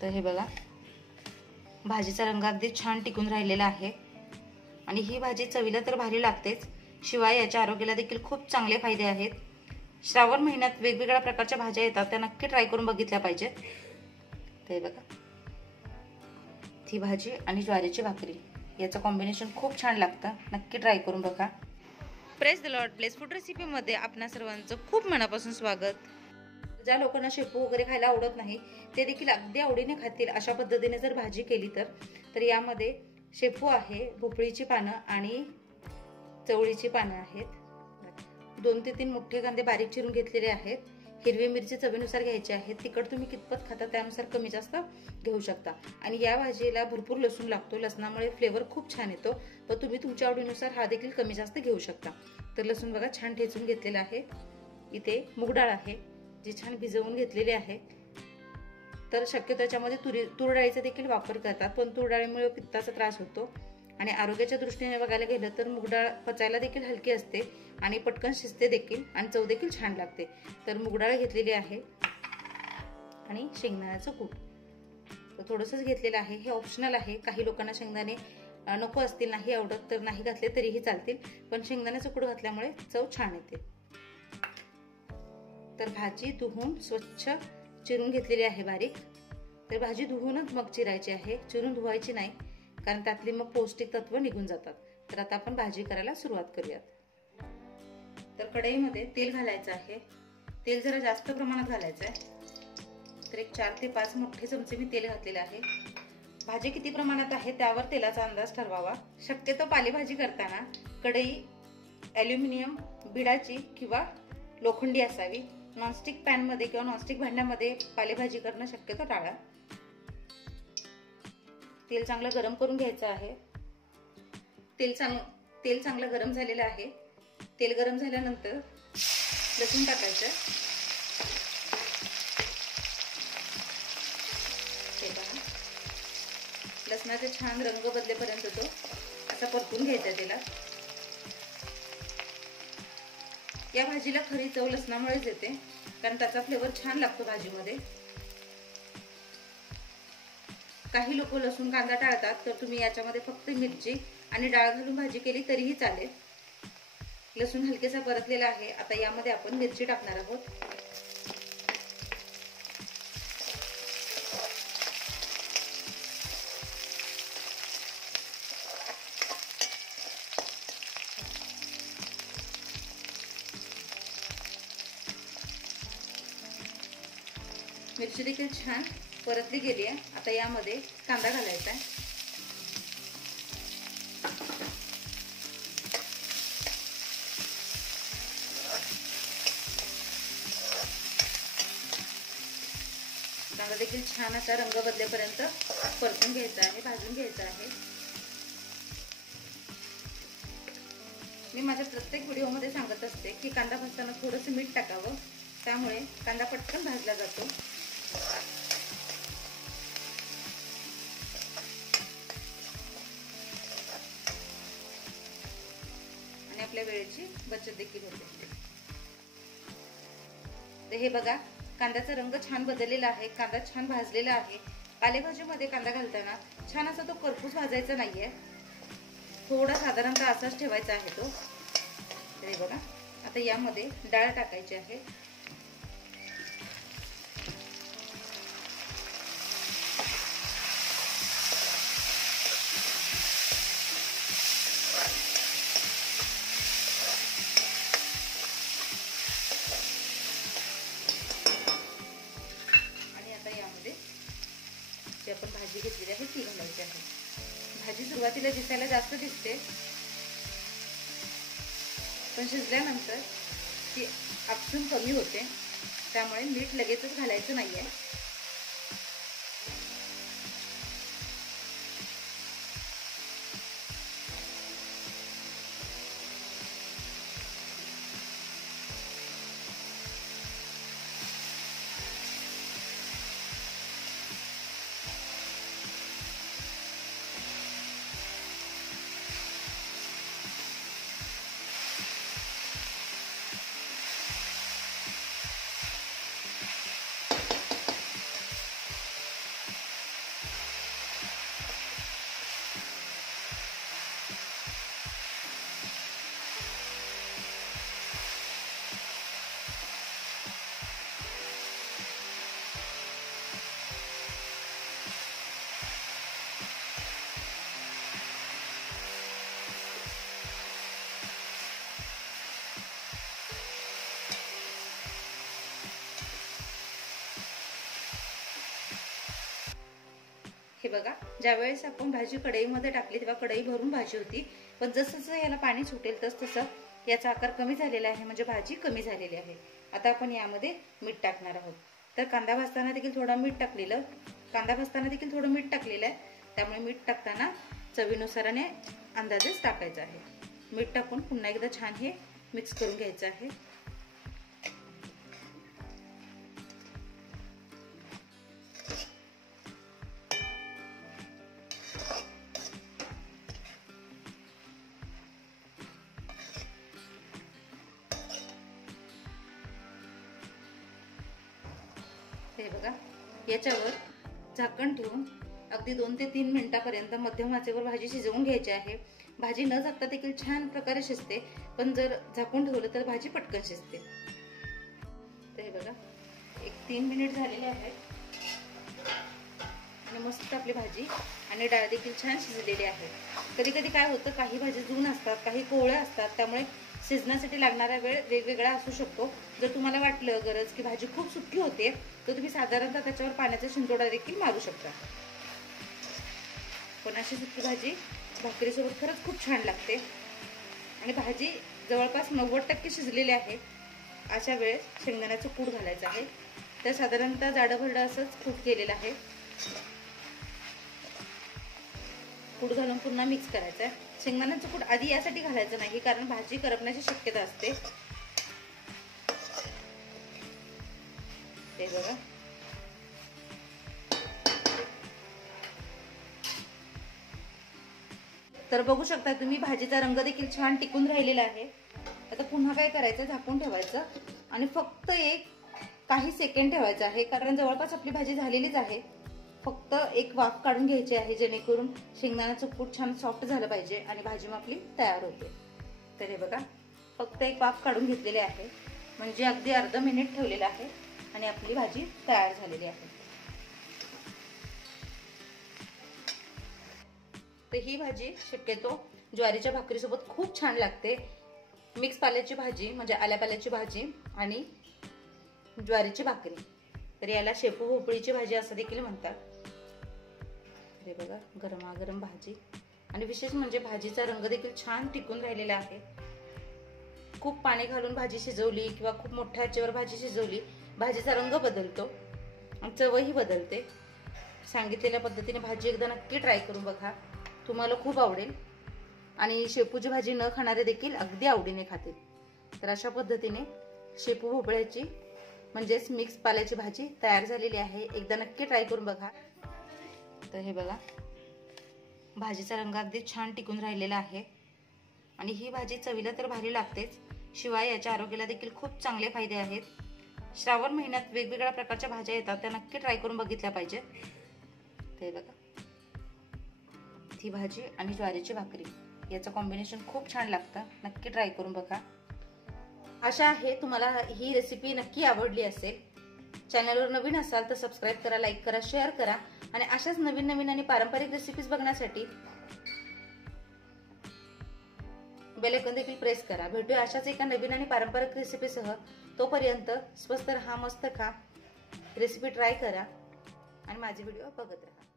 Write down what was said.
तर हे बघा, भाजीचा रंग अगदी छान टिकून राहिलेला आहे आणि ही भाजी चवीला तर भारी लागतेच, शिवाय याच्या आरोग्याला देखील खूप चांगले फायदे आहेत. श्रावण महिन्यात वेगवेगळ्या प्रकारच्या भाज्या येतात, त्या नक्की ट्राय करून बघितल्या पाहिजेत. तर हे बघा, ही भाजी आणि ज्वारीची भाकरी याचं कॉम्बिनेशन खूप छान लागतं, नक्की ट्राय करून बघा. Praise the Lord, place food रेसिपीमध्ये आपणा सर्वांचं खूप मनापासून स्वागत. ज्या लोकांना शेपू वगैरे खायला आवडत नाही ते देखील अगदी आवडीने खातील अशा पद्धतीने जर भाजी केली तर यामध्ये शेपू आहे, भोपळीची पानं आणि चवळीची पानं आहेत. 2 ते 3 मोठे कांदे बारीक चिरून घेतलेले आहेत. हिरवी मिरची चवीनुसार घ्यायची आहे. तिखट तुम्ही कितपत खाता त्यानुसार कमी जास्त घेऊ शकता. आणि या भाजीला भरपूर लसूण लागतो, लसणामुळे फ्लेवर खूप छान येतो, पण तुम्ही तुमच्या आवडीनुसार हा देखील कमी जास्त घेऊ शकता. तर लसूण बघा छान ठेचून घेतलेला आहे. इथे मूग डाळ आहे जी छान भिजवून घेतलेली आहे. तर शक्यतो याच्यामध्ये तूर डाळीचा देखील वापर करतात, पण तूर डाळीमुळे पित्ताचा त्रास होतो. आणि आरोग्याच्या दृष्टीने बघायला गेलं तर मूग डाळ पचायला देखील हलकी असते आणि पटकन शिजते देखील आणि चव देखील छान लागते. तर मूग डाळ घेतलेली आहे आणि शेंगदाण्याचं कूट तर थोडंसंच घेतलेलं आहे. हे ऑप्शनल आहे, काही लोकांना शेंगदाणे नको असतील, नाही आवडत तर नाही घातले तरीही चालतील, पण शेंगदाण्याचं कूट घातल्यामुळे चव छान येते. तर भाजी धुवून स्वच्छ चिरून घेतलेली आहे बारीक. तर भाजी धुवूनच मग चिरायची आहे, चिरून धुवायची नाही, कारण त्यातली मग पौष्टिक तत्व निघून जातात. तर आता आपण भाजी करायला सुरुवात करूयात. तर कढईमध्ये तेल घालायचं आहे. तेल जरा जास्त प्रमाणात घालायचं आहे. तर एक 4 ते 5 मोठे चमचे मी तेल घातलेले आहे. भाजी किती प्रमाणात आहे त्यावर तेलाचा अंदाज ठरवावा. शक्यतो पालेभाजी करताना कढई ॲल्युमिनियम बिडाची किंवा लोखंडी असावी. नॉनस्टिक पॅन मध्ये किंवा नॉनस्टिक भांड्यामध्ये पालेभाजी करणं शक्यतो टाळा. तेल चांगलं गरम करून घ्यायचं आहे. तेल चांगलं गरम झालेलं आहे. तेल गरम झाल्यानंतर लसूण टाकायचं. हे पहा, लसणाचा छान रंग बदलेपर्यंत तो असा परतून घ्यायचा तेलात. या भाजीला खरी चव लसणामुळेच येते, कारण त्याचा फ्लेवर छान लागतो भाजीमध्ये. काही लोक लसूण कांदा टाळतात, तर तुम्ही याच्यामध्ये फक्त मिरची आणि डाळ घालून भाजी केली तरीही चालेल. लसूण हलकेसा परतलेला आहे. आता यामध्ये आपण मिरची टाकणार आहोत. मिरची देखील छान परतली गेली आहे. आता यामध्ये कांदा घालायचा आहे. कांदा देखील छान असा रंग बदलेपर्यंत परतून घ्यायचा आहे, भाजून घ्यायचा आहे. मी माझ्या प्रत्येक व्हिडिओमध्ये सांगत असते की कांदा भाजताना थोडंसं मीठ टाकावं, त्यामुळे कांदा पटकन भाजला जातो. आणि आपल्या वेळेची बचत देखील होते. तर हे बघा, कांद्याचा रंग छान बदललेला आहे, कांदा छान भाजलेला आहे. पालेभाजीमध्ये कांदा घालताना छान असा तो करपूस भाजायचा नाहीये, थोडा साधारणतः असाच ठेवायचा आहे तो. तर हे बघा, आता यामध्ये डाळ टाकायची आहे. जी आपण भाजी घेतलेली आहे ती घालायची आहे. भाजी सुरुवातीला दिसायला जास्त दिसते, पण शिजल्यानंतर ती आपसून कमी होते, त्यामुळे मीठ लगेचच घालायचं नाहीये. हे बघा, ज्यावेळेस आपण भाजी कढईमध्ये टाकली तेव्हा कढई भरून भाजी होती, पण जसं जसं याला पाणी सुटेल तसं याचा आकार कमी झालेला आहे, म्हणजे भाजी कमी झालेली आहे. आता आपण यामध्ये मीठ टाकणार आहोत. तर कांदा भाजताना देखील थोडं मीठ टाकलेलं आहे. त्यामुळे मीठ टाकताना चवीनुसाराने अंदाजेच टाकायचं आहे. मीठ टाकून पुन्हा एकदा छान हे मिक्स करून घ्यायचं आहे. हे बघा, याच्यावर झाकण ठेवून अगदी 2 ते 3 मिनिटापर्यंत मध्यम आचेवर भाजी शिजवून घ्यायची आहे. भाजी न झाकता देखील छान प्रकारे शिजते, पण जर झाकून ठेवलं तर भाजी पटकन शिजते. तर हे बघा, 1-3 मिनिट झालेले आहेत आणि मस्त आपली भाजी आणि डाळ देखील छान शिजलेली आहे. कधी कधी काय होतं, काही भाजी जून असतात, काही कोवळ्या असतात, त्यामुळे शिजण्यासाठी लागणारा वेळ वेगवेगळा असू शकतो. जर तुम्हाला वाटलं गरज की भाजी खूप सुकी होते, तर तुम्ही साधारणतः त्याच्यावर पाण्याचा शिंतोडा देखील मारू शकता. पण अशी सुकी भाजी भाकरीसोबत खरंच खूप छान लागते. आणि भाजी जवळपास 90% शिजलेली आहे. अशा वेळेस शेंगदाण्याचं कूट घालायचं आहे. तर साधारणतः जाडं भरडं असंच कूट केलेलं आहे. कूट घालून पुन्हा मिक्स करायचं आहे. शेंगदाण्याचं कूट आधी यासाठी घालायचं नाही, कारण भाजी करपण्याची शक्यता असते. ते बघा, तर बघू शकता तुम्ही, भाजीचा रंग देखील छान टिकून राहिलेला आहे. आता पुन्हा काय करायचं, झाकून ठेवायचं आणि फक्त काही सेकंड ठेवायचं आहे, कारण जवळपास आपली भाजी झालेलीच आहे. फक्त एक वाफ काढून घ्यायची आहे, जेणेकरून शेंगदाण्याचं कूट छान सॉफ्ट झालं पाहिजे आणि भाजी मग आपली तयार होते. तर हे बघा, फक्त एक वाफ काढून घेतलेली आहे, म्हणजे अगदी अर्धा मिनिट ठेवलेलं आहे आणि आपली भाजी तयार झालेली आहे. तर ही भाजी शक्यतो ज्वारीच्या भाकरीसोबत खूप छान लागते. मिक्स पाल्याची भाजी म्हणजे आल्या पाल्याची भाजी आणि ज्वारीची भाकरी, तर याला शेपू भोपळीची भाजी असं देखील म्हणतात. हे बघा, गरमागरम भाजी आणि विशेष म्हणजे भाजीचा रंग देखील छान टिकून राहिलेला आहे. खूप पाणी घालून भाजी शिजवली किंवा खूप मोठ्या आचेवर भाजी शिजवली, भाजीचा रंग बदलतो आणि चवही बदलते. सांगितलेल्या पद्धतीने भाजी एकदा नक्की ट्राय करून बघा, तुम्हाला खूप आवडेल. आणि शेपूची भाजी न खाणारे देखील अगदी आवडीने खातील. तर अशा पद्धतीने शेपू भोपळ्याची म्हणजेच मिक्स पाल्याची भाजी तयार झालेली आहे. एकदा नक्की ट्राय करून बघा. तर हे बघा, भाजीचा रंग अगदी छान टिकून राहिलेला आहे आणि ही भाजी चवीला तर भारी लागतेच, शिवाय याच्या आरोग्याला देखील खूप चांगले फायदे आहेत. श्रावण महिन्यात वेगवेगळ्या प्रकारच्या भाज्या येतात, त्या नक्की ट्राय करून बघितल्या पाहिजे. ते बघा, ही भाजी आणि ज्वारीची भाकरी याचं कॉम्बिनेशन खूप छान लागतं, नक्की ट्राय करून बघा. आशा आहे तुम्हाला ही रेसिपी नक्की आवडली असेल. चॅनलवर नवीन असाल तर सबस्क्राईब करा, लाईक करा, शेअर करा आणि अशाच नवीन नवीन आणि पारंपरिक रेसिपीज बघण्यासाठी बेल आयकॉन देखील प्रेस करा. भेटूया अशाच एका नवीन आणि पारंपरिक रेसिपीसह. तोपर्यंत स्वस्त रहा, मस्त खा, रेसिपी ट्राय करा आणि माझे व्हिडिओ बघत राहा.